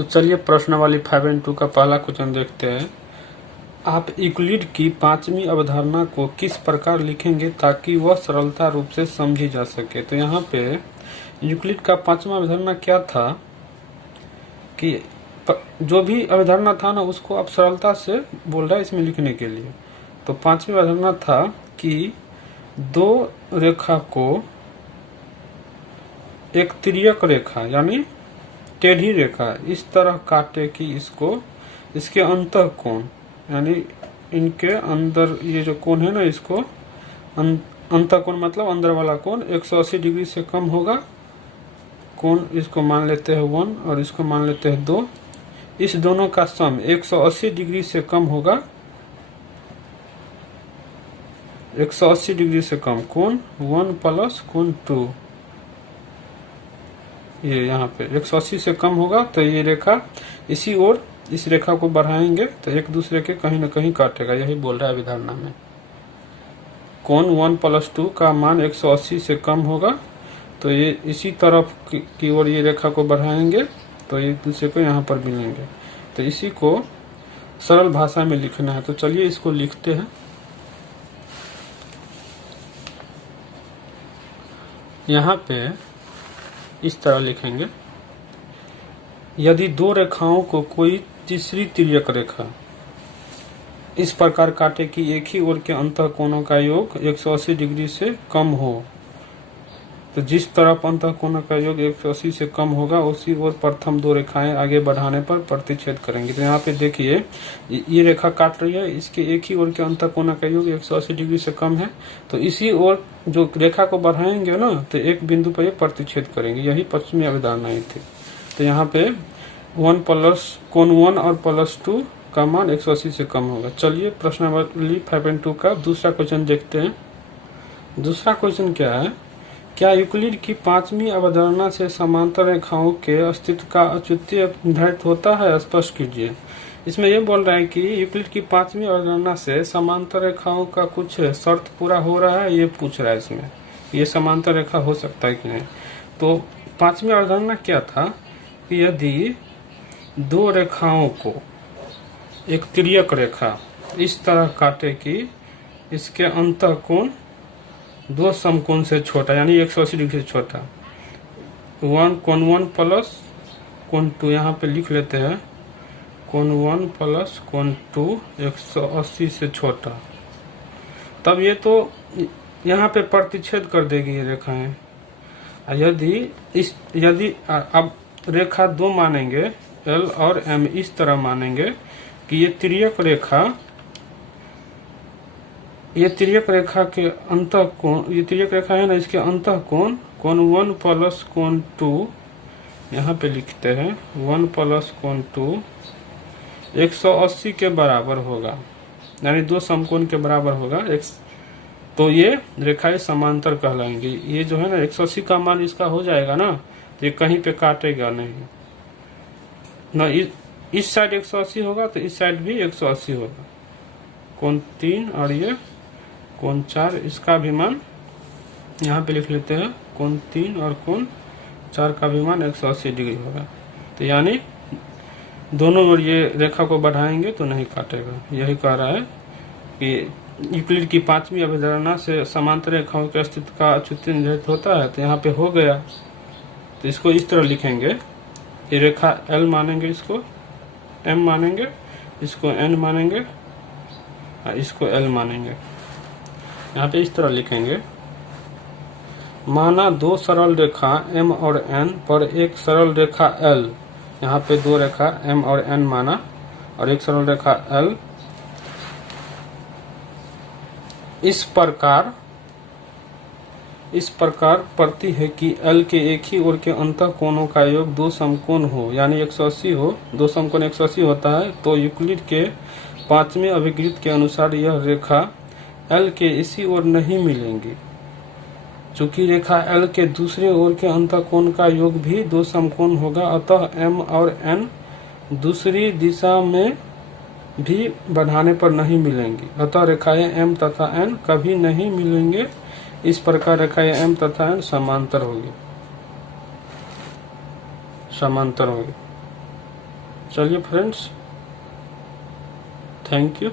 तो चलिए प्रश्न वाली 5/2 का पहला क्वेश्चन देखते हैं। आप यूक्लिड की पांचवी अवधारणा को किस प्रकार लिखेंगे ताकि वह सरलता रूप से समझी जा सके। तो यहाँ पे यूक्लिड का पांचवा अवधारणा क्या था कि जो भी अवधारणा था ना उसको आप सरलता से बोल रहा है इसमें लिखने के लिए। तो पांचवी अवधारणा था कि दो रेखा को एक तिर्यक रेखा यानी टेढ़ी रेखा इस तरह काटे कि इसके अंतः कोण यानी इनके अंदर ये जो कोण है ना इसको अंतः कोण मतलब अंदर वाला कोण 180 डिग्री से कम होगा। कोण इसको मान लेते हैं 1 और इसको मान लेते हैं 2। इस दोनों का सम 180 डिग्री से कम होगा। 180 डिग्री से कम कोण 1 प्लस कोण 2, ये यहाँ पे 180 से कम होगा। तो ये रेखा इसी ओर इस रेखा को बढ़ाएंगे तो एक दूसरे के कहीं न कहीं काटेगा, यही बोल रहा है अभिधारणा में। कोण 1 प्लस 2 का मान 180 से कम होगा तो ये इसी तरफ की ओर ये रेखा को बढ़ाएंगे तो एक दूसरे को यहाँ पर मिलेंगे। तो इसी को सरल भाषा में लिखना है। तो चलिए इसको लिखते हैं। यहाँ पे इस तरह लिखेंगे, यदि दो रेखाओं को कोई तीसरी तिर्यक रेखा इस प्रकार काटे कि एक ही ओर के अंतः कोणों का योग 180 डिग्री से कम हो, तो जिस तरफ अंतः कोणों का योग 180 से कम होगा उसी ओर प्रथम दो रेखाएं आगे बढ़ाने पर प्रतिच्छेद करेंगे। तो यहाँ पे देखिए ये रेखा काट रही है, इसके एक ही ओर के अंतः कोणों का योग 180 डिग्री से कम है, तो इसी ओर जो रेखा को बढ़ाएंगे ना तो एक बिंदु पर ये प्रतिच्छेद करेंगे। यही पश्चिमी अवधारणा ही थी। तो यहाँ पे 1 प्लस कोण 1 और प्लस 2 का मान 180 से कम होगा। चलिए प्रश्नावली 5/2 का दूसरा क्वेश्चन देखते हैं। दूसरा क्वेश्चन क्या है, क्या यूक्लिड की पांचवी अवधारणा से समांतर रेखाओं के अस्तित्व का औचित्य निर्धारित होता है, स्पष्ट कीजिए। इसमें यह बोल रहा है कि यूक्लिड की पांचवी अवधारणा से समांतर रेखाओं का कुछ शर्त पूरा हो रहा है, ये पूछ रहा है इसमें, ये समांतर रेखा हो सकता है कि नहीं। तो पांचवी अवधारणा क्या था कि यदि दो रेखाओं को एक तिर्यक रेखा इस तरह काटे कि इसके अंतः कोण दो समकोण से छोटा यानी 180 डिग्री से छोटा, कोण 1 प्लस कोण 2 यहाँ पे लिख लेते हैं, कोण 1 प्लस कोण 2 180 से छोटा, तब ये तो यहाँ पे प्रतिच्छेद कर देगी ये रेखाएं। यदि अब रेखा दो मानेंगे L और M इस तरह मानेंगे कि ये तिर्यक रेखा के अंतः कोण, ये तिर्यक रेखा है ना, इसके अंतः कोण 1 प्लस कोण 2 यहाँ पे लिखते हैं 1 प्लस कोण 2 180 के बराबर होगा, यानी दो समकोण के बराबर होगा। तो ये रेखाएं समांतर कहलाएंगी। ये जो है ना 180 का मान इसका हो जाएगा ना, तो ये कहीं पे काटेगा नहीं ना, इस साइड 180 होगा तो इस साइड भी 180 होगा। कोण 3 और ये कोण 4, इसका भी मान यहाँ पे लिख लेते हैं, कोण 3 और कोण 4 का भी मान 180 डिग्री होगा। तो यानी दोनों ओर ये रेखा को बढ़ाएंगे तो नहीं काटेगा। यही कह रहा है कि यूक्लिड की पांचवी अवधारणा से समांतर रेखाओं के अस्तित्व का औचित्य निर्धारित होता है। तो यहाँ पे हो गया, तो इसको इस तरह लिखेंगे, ये रेखा L मानेंगे, इसको M मानेंगे, इसको N मानेंगे, इसको L मानेंगे। यहाँ पे इस तरह लिखेंगे, माना दो सरल रेखा M और N पर एक सरल रेखा L, यहाँ पे दो रेखा M और N माना और एक सरल रेखा L इस प्रकार पड़ती है कि L के एक ही ओर के अंतः कोणों का योग दो समकोण हो, यानी 180 हो, दो समकोण 180 होता है। तो यूक्लिड के पांचवें अभिकृत के अनुसार यह रेखा L के इसी ओर नहीं मिलेंगी, चूंकि रेखा L के दूसरे ओर के अंतः कोण का योग भी दो समकोण होगा, अतः M और N दूसरी दिशा में भी बढ़ाने पर नहीं मिलेंगी, अतः रेखाएं M तथा N कभी नहीं मिलेंगे। इस प्रकार रेखाएं M तथा N समांतर होगी। चलिए फ्रेंड्स, थैंक यू।